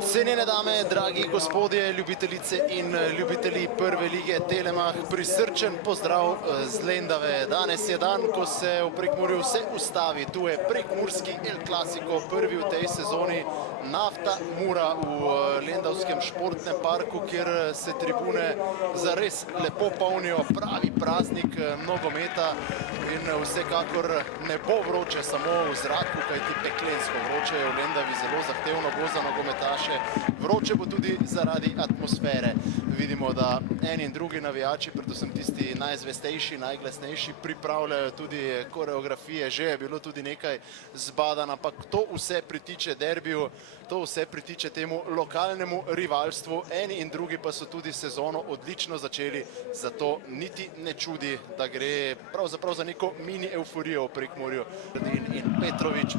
Cenjene dame, dragi gospodje, ljubitelice in ljubitelji prve lige Telemach, prisrčen pozdrav z Lendave. Danes je dan, ko se v Prekmurju vse ustavi. Tu je prekmurski El Clasico, prvi v tej sezoni. Nafta Mura v Lendavskem športnem parku, kjer se tribune zares lepo polnijo, pravi praznik nogometa in vsekakor ne bo vroče samo v zraku, kajti peklensko vroče je v Lendavi, zelo zahtevno bo za nogometaše. Vroče bo tudi zaradi atmosfere. Vidimo, da eni in drugi navijači, predvsem tisti najzvestejši, najglasnejši, pripravljajo tudi koreografije. Že je bilo tudi nekaj zbadan, ampak to vse pritiče derbiju, to vse pritiče temu lokalnemu rivalstvu. Eni in drugi pa so tudi sezono odlično začeli, zato niti ne čudi, da gre pravzaprav za neko mini euforijo v Prekmurju. In Petrovič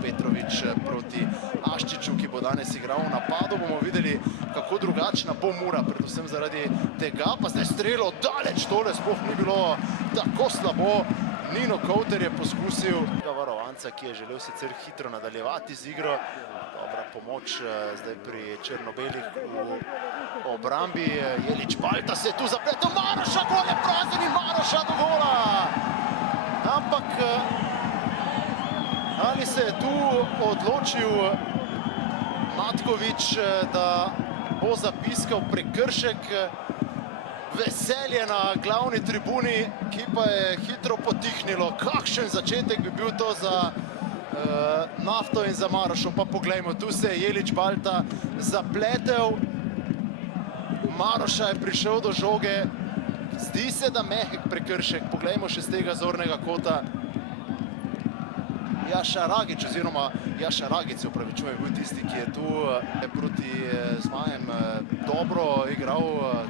proti Aščiću, ki bo danes igral v napadu. Bomo videli, kako drugačna bo Mura, predvsem zaradi tega. Pa zdaj strelo daleč, tole sploh ni bilo tako slabo. Nino Kouter je poskusil varovanca, ki je želel sicer hitro nadaljevati z igro. Dobra pomoč zdaj pri črno-belih v obrambi. Jelič Balta se je tu zapletel, Maroša, gol je prazen in Maroša do gola. Ampak ali se je tu odločil Matkovič, da bo zapiskal prekršek? Veselje na glavni tribuni, ki pa je hitro potihnilo. Kakšen začetek bi bil to za Nafto in za Marošo. Pa poglejmo, tu se je Jelič Balta zapletel. Maroša je prišel do žoge. Zdi se, da mehek prekršek. Poglejmo še z tega zornega kota. Jaša Ragić, oziroma Jaša Ragić, se upravičujem, bil tisti, ki je tu proti Zmajem dobro igral,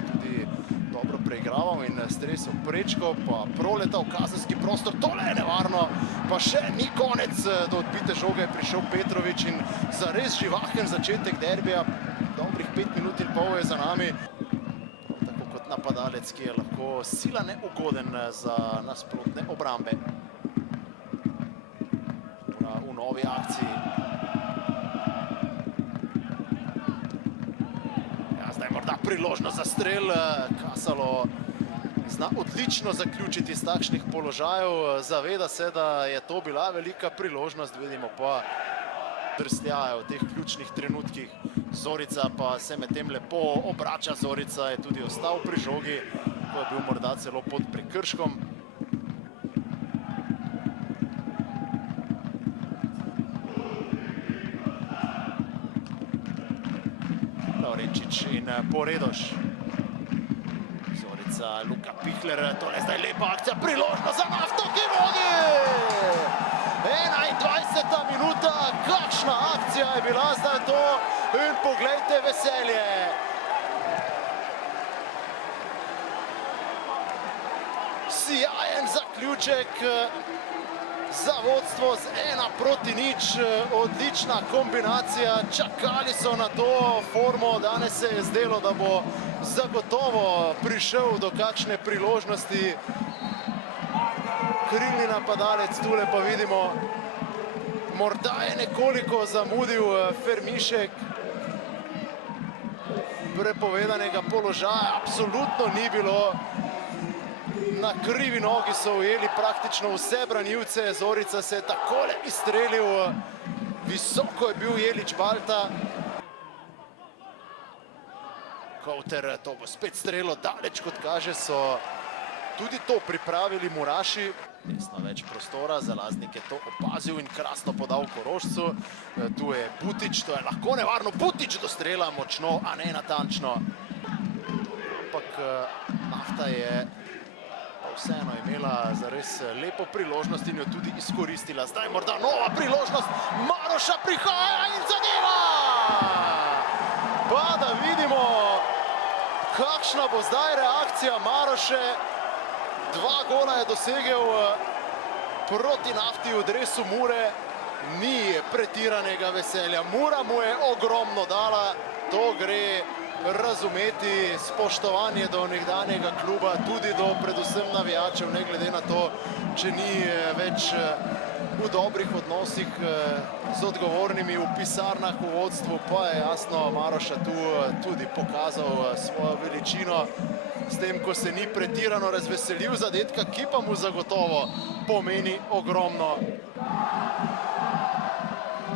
tudi dobro preigraval in stresel prečko, pa proletal kazenski prostor. Tole je nevarno, pa še ni konec. Do odbite žoge je prišel Petrovič in zares živahen začetek derbija. Dobrih 5 minut in pol je za nami. Tako kot napadalec, ki je lahko sila neugoden za nasprotne obrambe. V novi akciji. Ja, zdaj morda priložnost za strel. Kasalo zna odlično zaključiti z takšnih položajev. Zaveda se, da je to bila velika priložnost. Vidimo pa drsljaje v teh ključnih trenutkih. Zorica pa se medtem lepo obrača. Zorica je tudi ostal pri žogi, ko je bil morda celo pod prekrškom. Laurenčič in Poredoš. Zorica, Luka Pihler, tole je zdaj lepa akcija, priložnost za Nafto, ki vodi! 21. minuta, kakšna akcija je bila zdaj to in poglejte veselje. Sijajen zaključek za vodstvo z 1:0, odlična kombinacija, čakali so na to formo, danes se je zdelo, da bo zagotovo prišel do kakšne priložnosti. Krilni napadalec, tule pa vidimo, morda je nekoliko zamudil Fermišek. Prepovedanega položaja absolutno ni bilo. Na krivi nogi so ujeli praktično vse branilce. Zorica se je takole izstrelil. Visoko je bil Jelič Balta. Kouter, to bo spet strelo daleč, kot kaže, so tudi to pripravili Muraši. Desno več prostora, Zalaznik je to opazil in krasno podal Korošcu. Tu je Butič, to je lahko nevarno. Butič do strela močno, a ne natančno. Ampak Nafta je vseeno imela zares lepo priložnost in jo tudi izkoristila. Zdaj morda nova priložnost. Maroša prihaja in zadeva! Pa da vidimo, kakšna bo zdaj reakcija Maroše. 2 gola je dosegel proti Nafti v dresu Mure. Ni pretiranega veselja. Mura mu je ogromno dala. To gre razumeti, spoštovanje do nekdanjega kluba, tudi do predvsem navijačev, ne glede na to, če ni več v dobrih odnosih z odgovornimi v pisarnah v vodstvu, pa je jasno Maroša tu tudi pokazal svojo veličino s tem, ko se ni pretirano razveselil zadetka, ki pa mu zagotovo pomeni ogromno.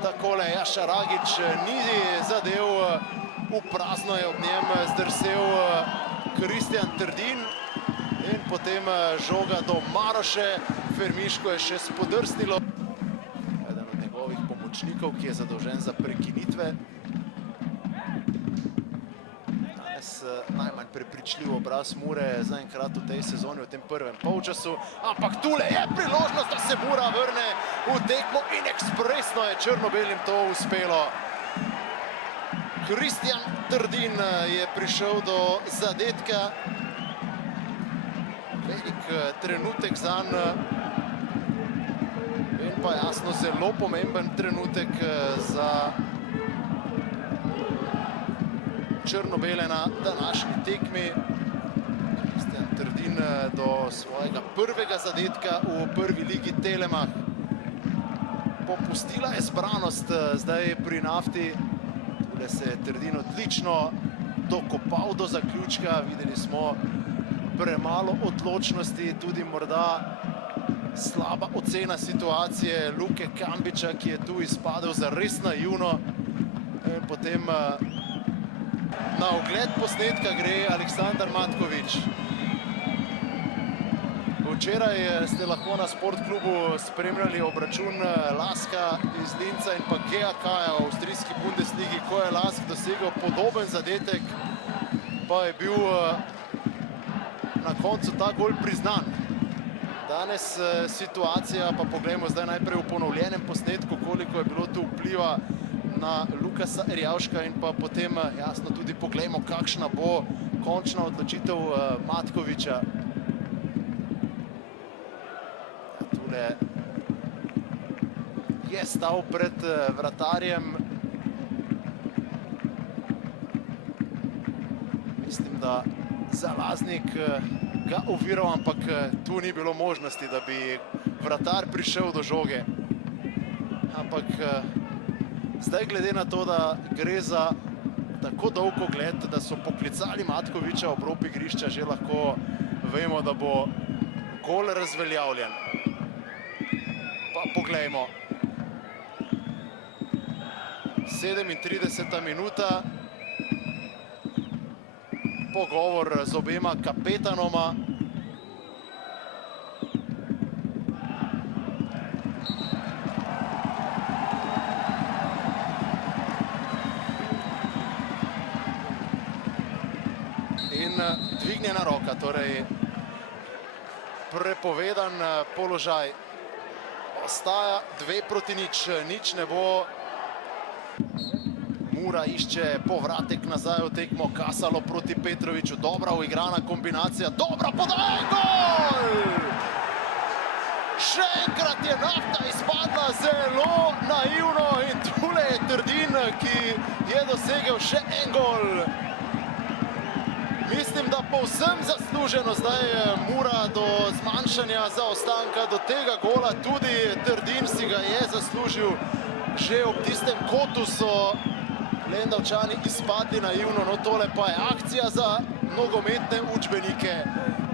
Takole Jašaragič ni zadev, v prazno je ob njem zdrsel Kristjan Trdin in potem žoga do Maroše. Fermiško je še spodrsnilo. Eden od njegovih pomočnikov, ki je zadolžen za prekinitve. Danes najmanj prepričljiv obraz Mure zaenkrat v tej sezoni, v tem prvem polčasu. Ampak tule je priložnost, da se Mura vrne v tekmo in ekspresno je črno-belim to uspelo. Kristjan Trdin je prišel do zadetka. Velik trenutek zanj in pa jasno zelo pomemben trenutek za črno-bele na današnji tekmi. Kristjan Trdin do svojega prvega zadetka v prvi ligi Telemach. Popustila je zbranost zdaj pri Nafti. Tule se je Trdin odlično dokopal do zaključka. Videli smo premalo odločnosti, tudi morda slaba ocena situacije Luke Kambiča, ki je tu izpadel zares naivno. Potem na ogled posnetka gre Aleksandar Matkovič. Včeraj ste lahko na Sportklubu spremljali obračun Laska iz Linza in pa GAK-ja v avstrijski Bundesligi, ko je Lask dosegel podoben zadetek, pa je bil na koncu ta gol priznan. Danes situacija, pa poglejmo zdaj najprej v ponovljenem posnetku, koliko je bilo tu vpliva na Lukasa Erjavška in pa potem jasno tudi poglejmo, kakšna bo končna odločitev Matkoviča. Tule je stal pred vratarjem. Mislim, da Zalaznik ga oviral, ampak tu ni bilo možnosti, da bi vratar prišel do žoge. Ampak zdaj glede na to, da gre za tako dolg ogled, da so poklicali Matkoviča ob rob igrišča, že lahko vemo, da bo gol razveljavljen. Pa poglejmo. 37. minuta. Pogovor z obema kapetanoma. In dvignjena roka, torej prepovedan položaj. Ostaja 2:0, nič ne bo. Mura išče povratek nazaj v tekmo. Kasalo proti Petroviču. Dobra uigrana kombinacija. Dobra podaja in gol! Še enkrat je Nafta izpadla zelo naivno in tule je Trdin, ki je dosegel še en gol. Mislim, da povsem zasluženo zdaj Mura do zmanjšanja zaostanka, do tega gola. Tudi Trdin si ga je zaslužil. Že ob tistem kotu so Lendavčani izpadli naivno, no tole pa je akcija za nogometne učbenike.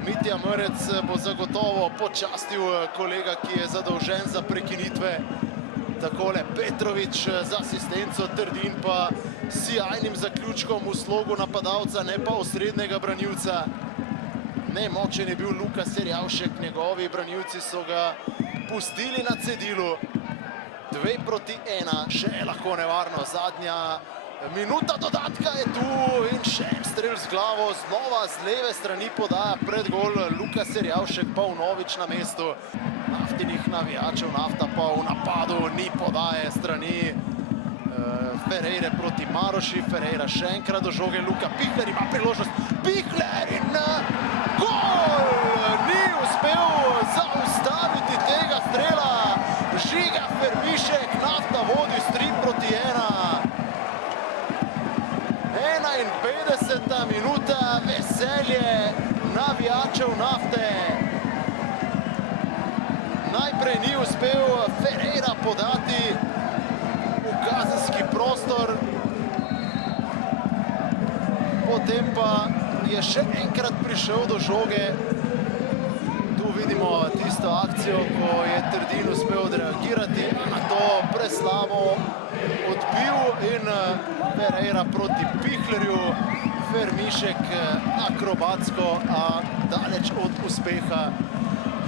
Mitja Mrec bo zagotovo počastil kolega, ki je zadolžen za prekinitve. Takole Petrovič z asistenco, Trdin pa s sjajnim zaključkom v slogu napadalca, ne pa osrednjega branilca. Nemočen je bil Lukas Erjavšek, njegovi branilci so ga pustili na cedilu. 2:1, še lahko nevarno. Zadnja minuta dodatka je tu in še en strel z glavo. Znova z leve strani podaja pred gol Lukas Erjavšek, pa vnovič na mestu Naftinih navijačev. Nafta pa v napadu ni podaje strani Ferreire proti Maroši. Ferreira še enkrat do žoge. Luka Pihler ima priložnost. Pihler in gol! Ni uspel zaustaviti tega strela. Žiga Fermišek, Nafta vodi s 3:1. 51. minuta, veselje navijačev Nafte. najprej ni uspel Ferreira podati v kazenski prostor. Potem pa je še enkrat prišel do žoge. Tu vidimo tisto akcijo, ko je Trdin uspel odreagirati, na to preslabo odbil in Ferreira proti Pihlerju. Vermišek akrobatsko, a daleč od uspeha.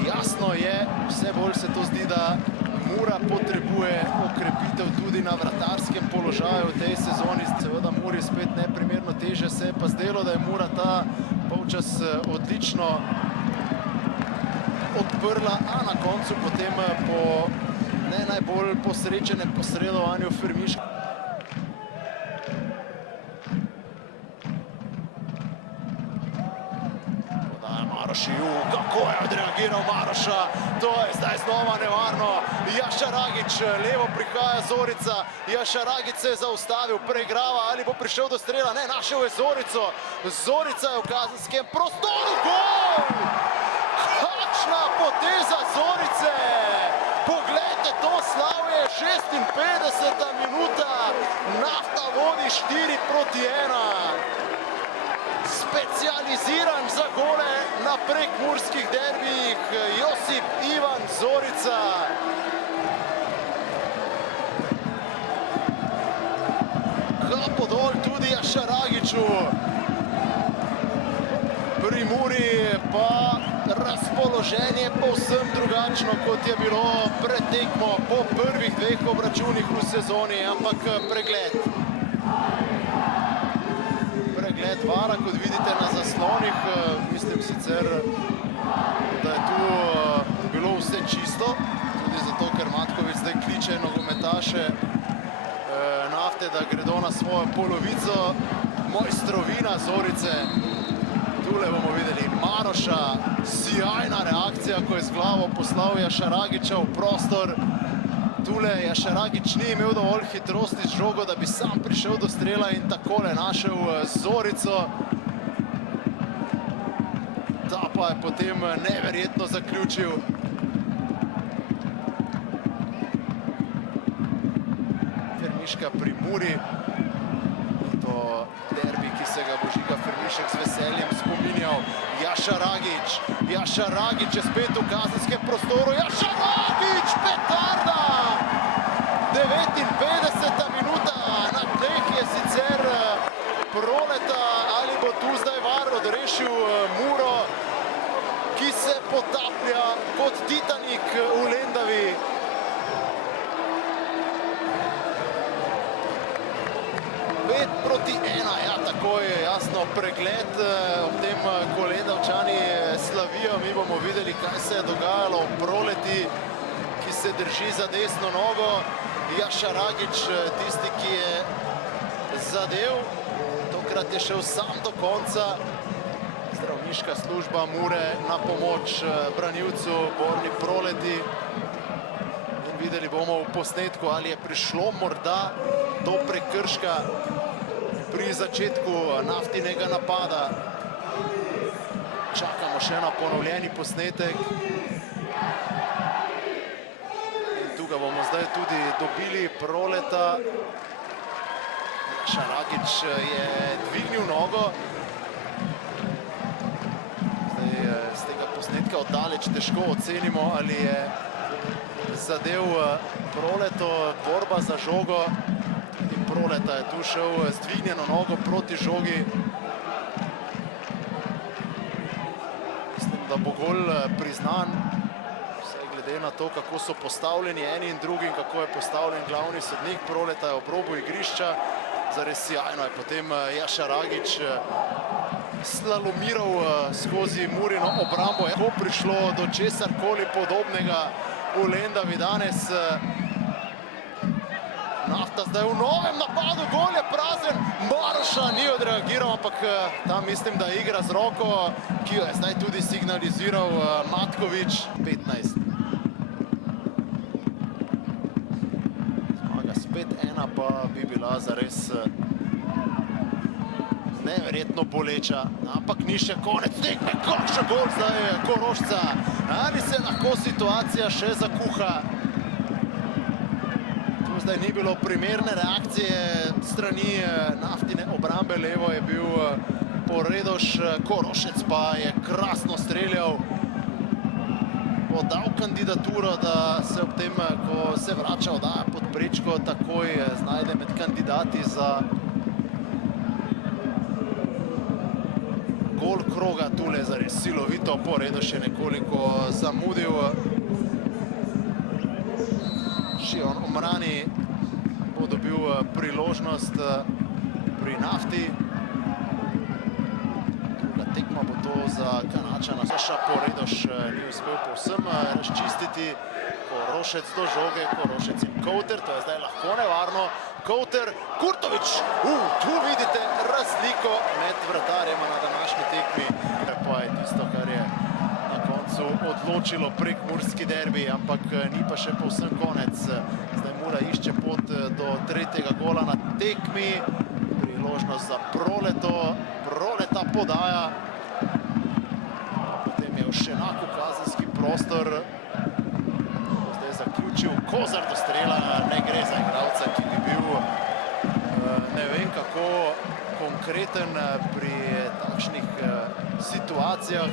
Jasno je, vse bolj se to zdi, da Mura potrebuje okrepitev tudi na vratarskem položaju v tej sezoni. Seveda Muri spet neprimerno teže, se je pa zdelo, da je Mura ta polčas odlično odprla, a na koncu potem po ne najbolj posrečenem posredovanju Vermiška. Kako je odreagiral Maroša, to je zdaj znova nevarno. Jašaragić, levo prihaja Zorica, Jašaragić se je zaustavil, preigrava, ali bo prišel do strela, ne, našel je Zorico. Zorica je v kazenskem prostoru, gol! Kakšna poteza Zorice! Poglejte to slavje, 56. minuta, Nafta vodi 4-1. Specializiran za gole na prekmurskih derbijih, Josip Ivan Zorica. Kapo dol tudi Jašaragiću. Pri Muri pa razpoloženje povsem drugačno, kot je bilo pred tekmo po prvih dveh obračunih v sezoni, ampak pregled vara, kot vidite na zaslonih. Mislim sicer, da je tu bilo vse čisto, tudi zato, ker Matković zdaj kliče nogometaše Nafte, da gredo na svojo polovico. Mojstrovina Zorice. Tule bomo videli Maroša, sjajna reakcija, ko je z glavo poslal Jašaragića v prostor. Tule Jašaragić ni imel dovolj hitrosti z žogo, da bi sam prišel do strela in takole našel Zorico. Ta pa je potem neverjetno zaključil. Vermiška pri Muri. To derbi, ki se ga bo Žiga Vermišek z veseljem spominjal. Jašaragić je spet v kazenskem prostoru. Jašaragić, petarda! 59. minuta, na tleh je sicer Proleta, ali bo tu zdaj VAR odrešil Muro, ki se potaplja kot Titanik v Lendavi. Proti 1, ja, tako je jasno pregled, ob tem ko Lendavčani slavijo, mi bomo videli, kaj se je dogajalo v Proleti, ki se drži za desno nogo. Jašaragić, tisti, ki je zadev, tokrat je šel sam do konca. Zdravniška služba Mure na pomoč branilcu Borni Proleti. In videli bomo v posnetku, ali je prišlo morda do prekrška pri začetku Naftinega napada. Čakamo še na ponovljeni posnetek. In tu ga bomo zdaj tudi dobili, Proleta. Jašaragić je dvignil nogo. Zdaj z tega posnetka oddaleč težko ocenimo, ali je zadev Proleto, borba za žogo. Proleta je tu šel z dvignjeno nogo proti žogi. Mislim, da bo gol priznan, vse glede na to, kako so postavljeni eni in drugi in kako je postavljen glavni sodnik. Proleta je ob robu igrišča, zares sjajno je potem Jašaragić slalomiral skozi Murino obrambo. Je prišlo do česarkoli podobnega v Lendavi danes. Nafta zdaj v novem napadu, gol je prazen, Maroša ni odreagiral, ampak tam mislim, da igra z roko, ki jo je zdaj tudi signaliziral Matković. 15. Zmaga spet 1, pa bi bila zares neverjetno boleča, ampak ni še konec tekme, kakšen gol zdaj Korošca. Ali se lahko situacija še zakuha? Tu zdaj ni bilo primerne reakcije strani Naftine obrambe, levo je bil Poredoš, Korošec pa je krasno streljal. Podal kandidaturo, da se ob tem, ko se vrača oddaja pod prečko, takoj znajde med kandidati za gol kroga. Tule zares silovito, Poredoš je nekoliko zamudil. Šion Omrani bo dobil priložnost pri Nafti. Tekma bo to za Kanačana. Saša Poredoš ni uspel povsem razčistiti. Korošec do žoge, Korošec in Kouter, to je zdaj lahko nevarno. Kouter, Kurtovič, tu vidite razliko med vratarjema na današnji tekmi. Pa je tisto, kar je na koncu odločilo prekmurski derbi, ampak ni pa še povsem konec. Zdaj Mura išče pot do tretjega gola na tekmi. Priložnost za Proleto, Proleta podaja. Potem je še enako kazenski prostor. Zdaj je zaključil Kozar do strela, ne gre za igralca, ki bi bil ne vem kako konkreten pri takšnih situacijah.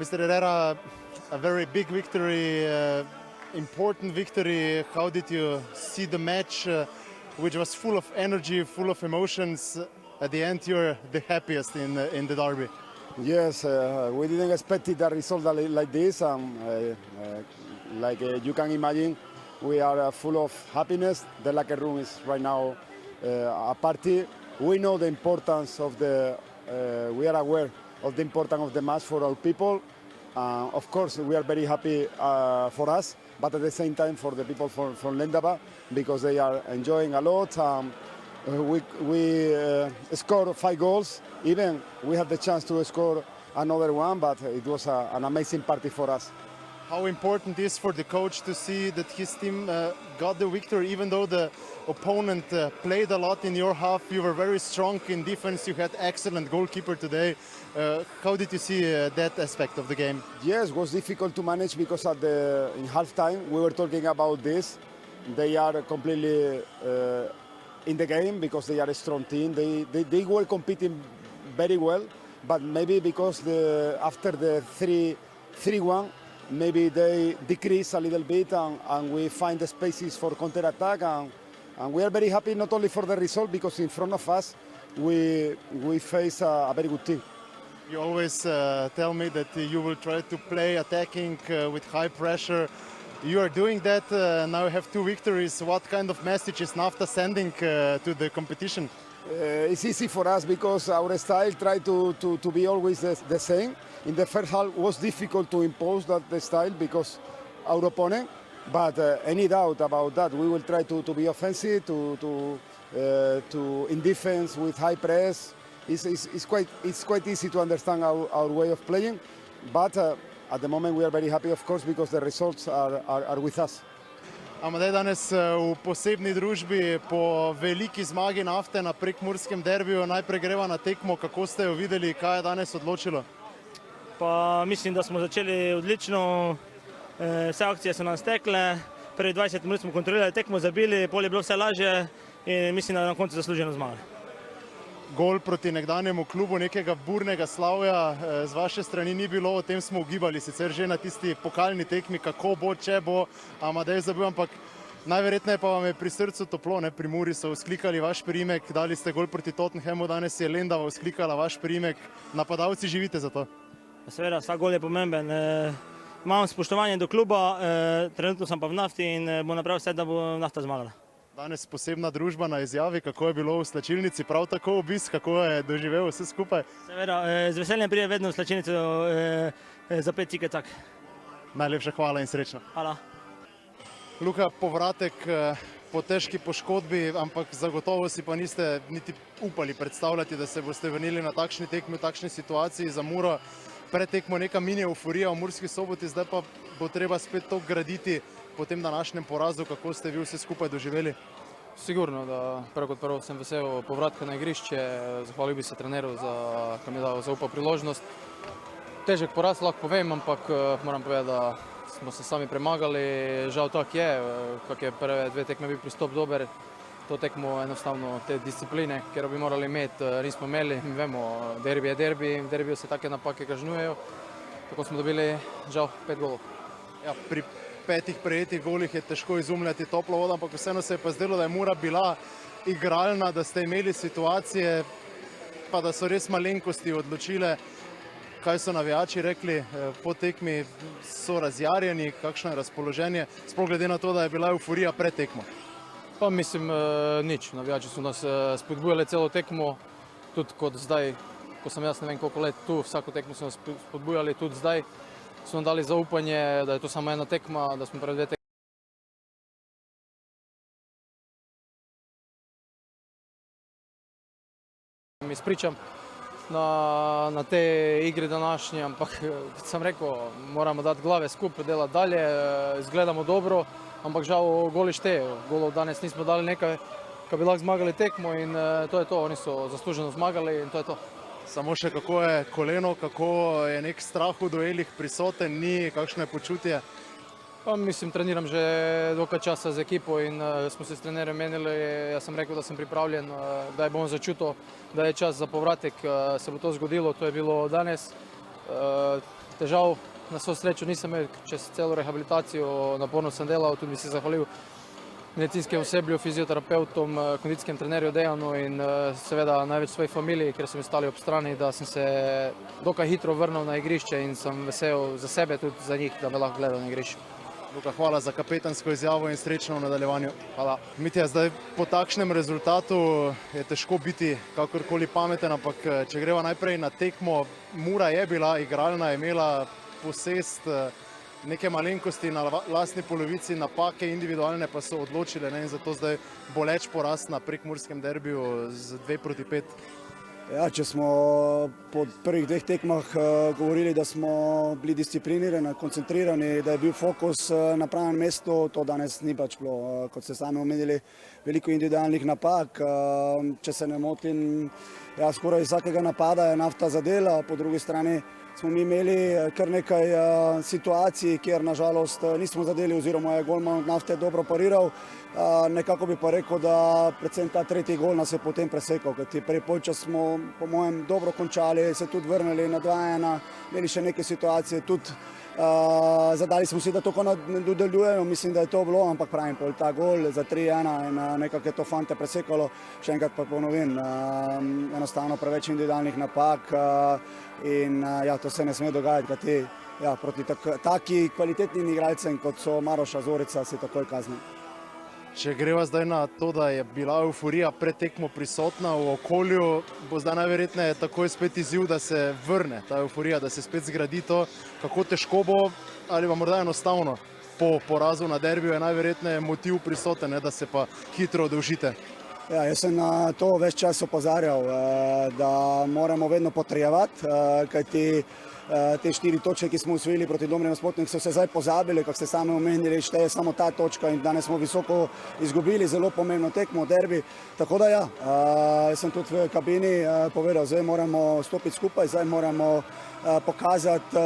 Mr. Herrera, a very big victory, important victory. How did you see the match, which was full of energy, full of emotions? At the end, you're the happiest in the derby. Yes, we didn't expect it, a result like this. Like you can imagine, we are full of happiness. The locker room is right now a party. We know the importance of we are aware of the importance of the match for our people. Of course, we are very happy for us, but at the same time for the people from Lendava, because they are enjoying a lot. We scored 5 goals. Even we had the chance to score another one, but it was an amazing party for us. How important is for the coach to see that his team got the victory, even though the opponent played a lot in your half? You were very strong in defense. You had excellent goalkeeper today. How did you see that aspect of the game? Yes, it was difficult to manage because in halftime we were talking about this. They are completely in the game because they are a strong team. They were competing very well, but maybe because after the 3-1, maybe they decrease a little bit and we find the spaces for counter-attack, and we are very happy not only for the result, because in front of us we face a very good team. You always tell me that you will try to play attacking with high pressure. You are doing that. Now you have 2 victories. What kind of message is Nafta sending to the competition? It's easy for us because our style try to be always the same. In the first half, it was difficult to impose the style because our opponent. But any doubt about that, we will try to be offensive, to in defense with high press. It's quite easy to understand our way of playing. But at the moment, we are very happy, of course, because the results are with us. Amadej, danes v posebni družbi po veliki zmagi Nafte na prekmurskem derbiju. Najprej greva na tekmo, kako ste jo videli, kaj je danes odločilo? Pa mislim, da smo začeli odlično, vse akcije so nam stekle, prvi 20 minut smo kontrolirali tekmo, zabili, pol je bilo vse lažje in mislim, da na koncu zasluženo zmagali. Gol proti nekdanjemu klubu, nekega burnega slavja z vaše strani ni bilo, o tem smo ugibali sicer že na tisti pokalni tekmi, kako bo, če bo Amadej zabil, ampak najverjetneje pa vam je pri srcu toplo, ne? Pri Muri so vzklikali vaš priimek, dali ste gol proti Tottenhamu, danes je Lendava vzklikala vaš priimek, napadalci živite za to? Seveda, vsak gol je pomemben. Imam spoštovanje do kluba, trenutno sem pa v Nafti in bom napravil vse, da bo Nafta zmagala. Danes posebna družba na izjavi, kako je bilo v slačilnici, prav tako obisk, kako je doživel vse skupaj? Seveda, z veseljem pride vedno v slačilnico za 5 cike tak. Najlepša hvala in srečno. Hvala. Luka, povratek po težki poškodbi, ampak zagotovo si pa niste niti upali predstavljati, da se boste vrnili na takšni tekmi, v takšni situaciji za Muro. Pred tekmo neka mini euforija v Murski Soboti, zdaj pa bo treba spet to graditi po tem današnjem porazu. Kako ste vi vse skupaj doživeli? Sigurno, da prvo kot prvo sem vesel povratka na igrišče, zahvalil bi se treneru, ki mi je dal zaupal priložnost. Težek poraz lahko povem, ampak moram povedati, da smo se sami premagali, žal tak je, kak je prve dve tekme bil pristop dober, to tekmo enostavno te discipline, ker bi morali imeti, nismo imeli, mi vemo, derbi je derbi, v derbiju se take napake kažnjujejo, tako smo dobili žal 5 golov. Ja, pri 5 prejetih golih je težko izumljati toplo vodo, ampak vseeno se je pa zdelo, da je Mura bila igralna, da ste imeli situacije, pa da so res malenkosti odločile. Kaj so navijači rekli po tekmi, so razjarjeni, kakšno je razpoloženje, sploh glede na to, da je bila euforija pred tekmo? Pa mislim nič, navijači so nas spodbujali celo tekmo, tudi kot zdaj, ko sem jaz ne vem koliko let tu, vsako tekmo so nas spodbujali, tudi zdaj so nam dali zaupanje, da je to samo ena tekma, da smo pred dve tekmi. Ispričam na te igre današnje, ampak kot sem rekel, moramo dati glave skupaj, delati dalje, izgledamo dobro, ampak žal goli štejejo. Golov danes nismo dali nekaj, kar bi lahko zmagali tekmo in to je to, oni so zasluženo zmagali in to je to. Samo še kako je koleno, kako je nek strah v duelih prisoten, ni, kakšno je počutje? Pa mislim, treniram že dokaj časa z ekipo in smo se s trenerjem menili, jaz sem rekel, da sem pripravljen, da bom začutil, da je čas za povratek, se bo to zgodilo, to je bilo danes. Težav na svojo srečo nisem imel, čez celo rehabilitacijo, naporno sem delal, tudi bi se zahvalil medicinskem oseblju, fizioterapeutom, kondicijskem trenerju Dejanu in seveda največ svoji familiji, ker so mi stali ob strani, da sem se dokaj hitro vrnil na igrišče in sem vesel za sebe, tudi za njih, da me lahko gledal na igrišču. Luka, hvala za kapetansko izjavo in srečno v nadaljevanju. Hvala. Mitja, zdaj po takšnem rezultatu je težko biti kakorkoli pameten, ampak če greva najprej na tekmo, Mura je bila igralna, je imela posest, neke malenkosti na lastni polovici, napake individualne pa so odločile, in zato zdaj boleč poraz na prekmurskem derbiju z 2-5. Ja, če smo po prvih dveh tekmah govorili, da smo bili disciplinirani, koncentrirani, da je bil fokus na pravem mestu, to danes ni pač bilo. Kot ste sami omenili, veliko individualnih napak. Če se ne motim, ja, skoraj vsakega napada je Nafta zadela, po drugi strani smo mi imeli kar nekaj situacij, kjer nažalost nismo zadeli oziroma je golman od Nafte dobro pariral. Nekako bi pa rekel, da predvsem ta tretji gol nas je potem presekal, kajti prvi polčas smo po mojem dobro končali, se tudi vrnili na 2-1, imeli še neke situacije, tudi zadali smo si, da tako nadaljujejo, mislim, da je to bilo, ampak pravim, ta gol za 3-1 in nekako je to fante presekalo, še enkrat pa ponovim, enostavno preveč individualnih napak in ja, to se ne sme dogajati, kajti ja, proti taki kvalitetnim igralcem, kot so Maroša, Zorica, si takoj kazni. Če greva zdaj na to, da je bila euforija pred tekmo prisotna v okolju, bo zdaj najverjetneje takoj spet izziv, da se vrne ta euforija, da se spet zgradi to, kako težko bo ali pa morda enostavno. Po porazu na derbiju je najverjetneje motiv prisoten, da se pa hitro odolžite. Ja, jaz sem na to ves čas opozarjal, da moramo vedno potrjevati, kajti te 4 točke, ki smo osvojili proti dobrim nasprotnikom, so se zdaj pozabili, kako ste sami omenili, šteje samo ta točka in danes smo visoko izgubili zelo pomembno tekmo, derbi. Tako da ja, sem tudi v kabini povedal, zdaj moramo stopiti skupaj, zdaj moramo pokazati,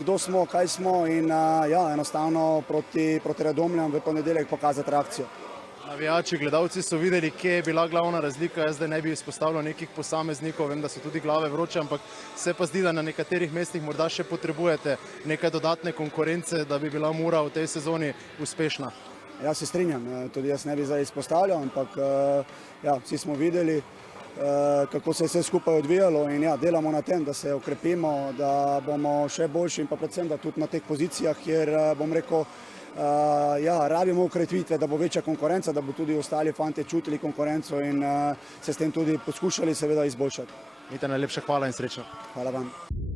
kdo smo, kaj smo in ja, enostavno proti Radomljam v ponedeljek pokazati reakcijo. Navijači, gledalci so videli, kje je bila glavna razlika. Jaz zdaj ne bi izpostavljal nekih posameznikov, vem, da so tudi glave vroče, ampak se pa zdi, da na nekaterih mestih morda še potrebujete nekaj dodatne konkurence, da bi bila Mura v tej sezoni uspešna. Ja, se strinjam, tudi jaz ne bi zdaj izpostavljal, ampak ja, vsi smo videli, kako se je vse skupaj odvijalo in ja, delamo na tem, da se okrepimo, da bomo še boljši in pa predvsem, da tudi na teh pozicijah, kjer bom rekel, ja, rabimo ukrepitve, da bo večja konkurenca, da bo tudi ostali fante čutili konkurenco in se s tem tudi poskušali seveda izboljšati. Mitja, najlepša hvala in srečno. Hvala vam.